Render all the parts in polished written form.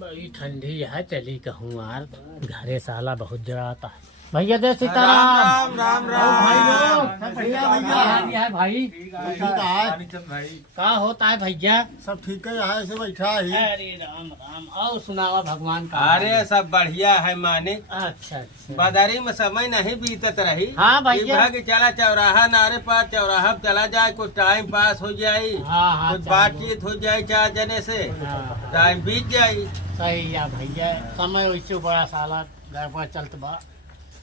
बड़ी ठंडी है, चली कहूँ यार, घरे साला बहुत जड़ाता है। भैया जय सीताराम। राम भाई राम। लोग भैया भैया है भाई, क्या होता है भैया? सब ठीक है, यहाँ से बैठा ही। अरे राम राम। और सुनावा भगवान का। अरे सब बढ़िया है माने। अच्छा अच्छा। बाजारी में समय नहीं बीतत रही। हाँ भैया। कि चला चौराहा नारे पार चौराहा पे चला जाए, कुछ टाइम पास हो जाये, हाँ हाँ, कुछ बातचीत हो जाए चार जने से, हाँ, टाइम बीत जाये। सही है भैया, समय वैसे बड़ा साला गड़बड़ चलत बा।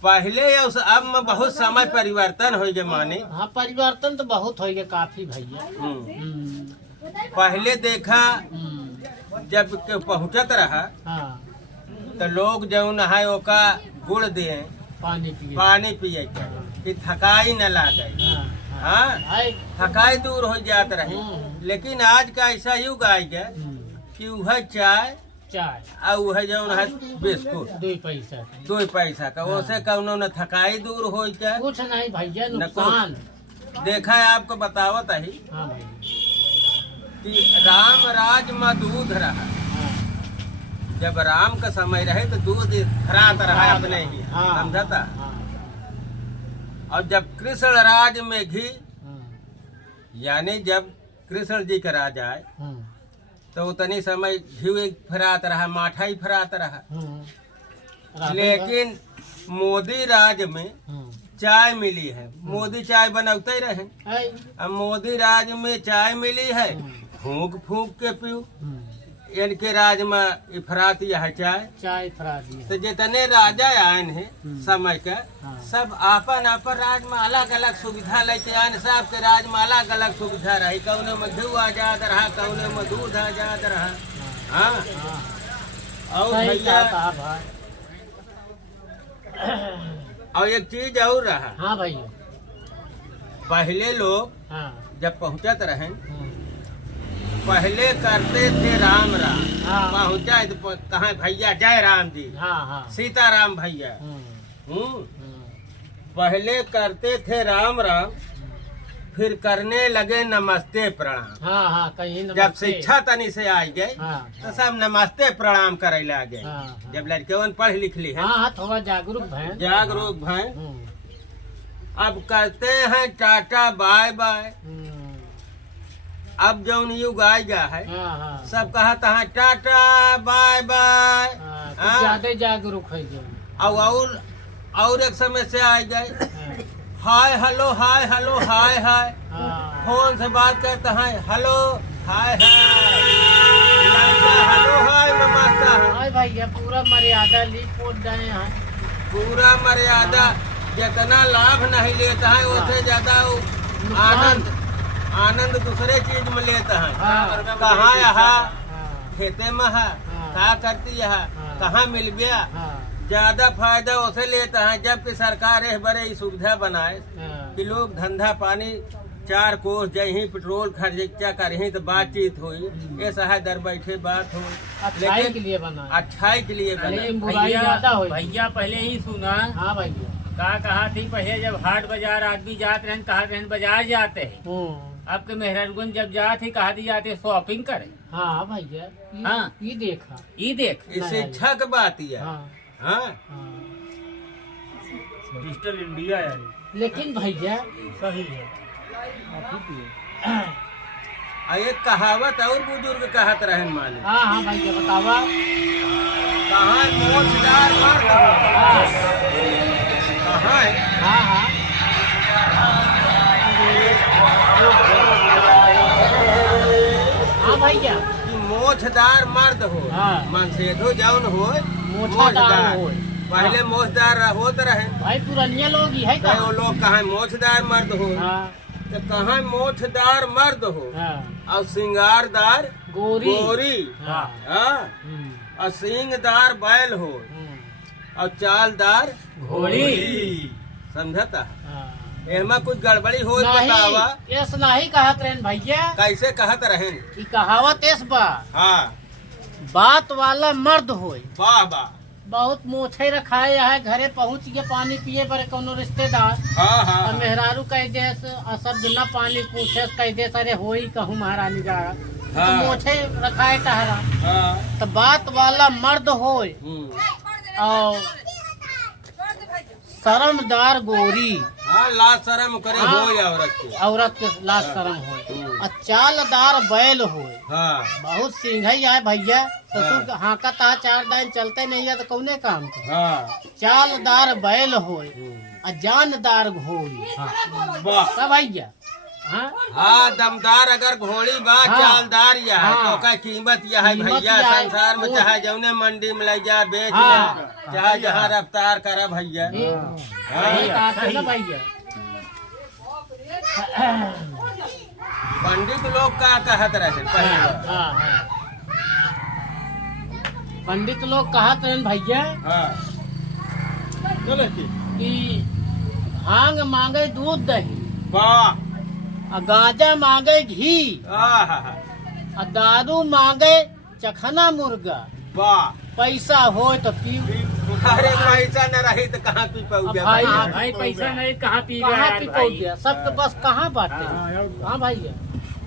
पहले और अब में बहुत समय परिवर्तन हो गए माने। हाँ परिवर्तन तो बहुत हो गया, काफी भैया। पहले देखा जब के पहुँचत रहा हाँ, तो लोग जो नहाए ओका गुड़ दिए, पानी पिए कि थकाई न लागे। हाँ थकाई दूर हो जात रही। लेकिन आज का ऐसा युग आ गया कि वह चाय और वह जो है बिस्कुट 2 पैसा का, उसे कौनो न थकाई दूर हो जाए, कुछ नहीं भैया, नुकसान। देखा है आपको बतावत है हाँ भाई। कि राम राज में दूध रहा। जब राम का समय रहे तो दूध खरात रहा अपने ही, समझता। और जब कृष्ण राज में घी, यानी जब कृष्ण जी का राज आए तो उतनी समय घी फरात रहा, माठा ही फरात रहा। लेकिन मोदी राज में चाय मिली है, मोदी चाय बनाते ही रहे। अब मोदी राज में चाय मिली है, फूंक फूंक के पियो। इनके राज में इफरात यह चाय तो जितने राजा आए हैं समय का, सब आपन आपन राज में अलग अलग सुविधा लेके आए। सबके राज में अलग अलग सुविधा रही, कौने में घी आ जात रहा, कौने में दूध आ जात रहा। हाँ और भैया और एक चीज और रहा। हाँ भैया। पहले लोग जब पहुँचत रहे, पहले करते थे राम राम। पहुँचा तो कहा भैया जय राम जी, सीताराम भैया। पहले करते थे राम राम, फिर करने लगे नमस्ते प्रणाम। कहीं जब शिक्षा तनी से आ गए तो सब नमस्ते प्रणाम करे लगे। जब लड़के पढ़ लिख ली है, थोड़ा जागरूक भय। अब करते हैं टाटा बाय बाय। अब जौन युग आ गया है, सब कहता है टाटा बाय बाय। ज्यादा जागरूक है जो। और एक समय से आ गए hi hello hi hello hi hi. Phone से बात करते हैं हेलो हाय हाय, हेलो हाय नमस्ते। भैया पूरा मर्यादा लिपोट गए हैं। पूरा मर्यादा, जितना लाभ नहीं लेता है उससे ज्यादा आनंद दूसरे चीज में लेता है। कहाँ यहाँ खेते में है, क्या करती है, कहाँ मिल गया, ज्यादा फायदा उसे लेता है। जबकि सरकार इस बड़े सुविधा बनाए कि लोग धंधा पानी 4 कोस जही पेट्रोल खर्चा करही तो बातचीत हुई, ऐसा है दर बैठे बात हो। अच्छाई के लिए बना, अच्छाई के लिए भैया पहले ही सुना। हाँ भैया कहा थी पहले जब हाट बाजार आदमी जाते रहे, कहा बाजार जाते हैं। अब के मेहरानगंज जब जाते कहा दी जाते शॉपिंग करे। हाँ भैया। हाँ ये देख शिक्षा की बात है। डिजिटल इंडिया है। लेकिन भैया सही है। एक कहावत और बुजुर्ग कहत रहे माने। हाँ भैया बतावा। कहाँ मोचदार मर्द कहाँ है? हाँ भैया कि मोछदार मर्द हो, मनसेधो जौन हो मोछदार। पहले मोछदार होते रहे भाई, पुरानिया लोग ही है। वो लोग कहाँ मोछदार मर्द हो, तो कहाँ मोछदार मर्द हो और सिंगारदार गोरी। और सींगदार बैल हो और चालदार घोड़ी। समझता एमा कुछ गड़बड़ी हो बतावा। एस नहीं कहत रहन भैया। कैसे कहत रहन? की कहावत एस बा। बात वाला मर्द होय। वाह वाह। बहुत मोछे रखाए है, घरे पहुँच गए पानी पिए पर कोनो रिश्तेदार। मेहरारू कह दे शब्द न पानी पूछे, कह दे अरे होई कहूँ महारानी जा तो हाँ। मोछे रखाए टहरा। हाँ। तो बात वाला मर्द होए और शर्मदार गोरी, हाँ, लाज शर्म करे हाँ। हो या औरत के। औरत के लाज शर्म होए और चालदार बैल होए। हाँ। बहुत सिंघई आए भैया, ससुर का हाका ता 4 दिन चलते नहीं है तो कौने काम के। हाँ। चालदार बैल होए और जानदार घोड़ी। वाह। का भैया, हाँ हाँ, दमदार अगर घोड़ी बा, हाँ। चालदार यह है, हाँ। तो का कीमत यह है कीमत भैया। यह है। संसार में चाहे जौने मंडी में ले जा बेच हाँ। ले, चाहे जहाँ रफ्तार करे भैया। यही कहा था ना भैया। पंडित लोग का कहत रहे पहले। हाँ, हाँ। पंडित लोग कहत रहे भैया हाँ। कि भांग मांगे दूध दही वाह। और गांजा मांगे घी आहा। और दारू मांगे चखना मुर्गा। वाह। पैसा हो तो पी। अरे पैसा न रही तो कहाँ पी पाऊ अब भाई, हाँ भाई पैसा नहीं कहाँ पी रहा कहाँ है पी भाई। गया, सबके बस कहाँ बाटे। हाँ भैया,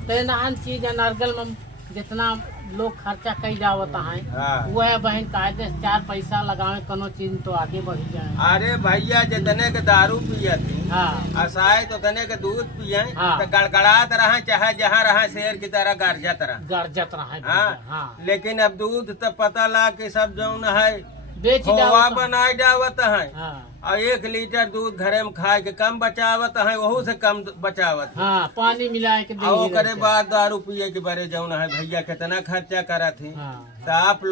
तेनान चीज है नरगल में जितना लोग खर्चा कई जावत है हाँ। वह बहन कायदे से 4 पैसा लगावे कोनो चीज तो आगे बढ़ जाए। अरे भैया जितने के दारू पिया थी, हाँ असाए तो तने के दूध पिए, हाँ। तो गड़गड़ात रहा, चाहे जहाँ रहा शेर की तरह गरजत रहा। गर्जत रहा है हाँ। भैया, हाँ लेकिन अब दूध तो पता ला कि सब जौन है बेच खोआ जावत है। बनाए जावत है, हाँ और 1 लीटर दूध घरे में खाए के कम बचावत है, वहू से कम बचावत है। हाँ पानी मिलाए के और देंगे ओकरे रहते। बाद दारू पिए के बारे जौन है भैया कितना खर्चा करत है। हाँ तो आप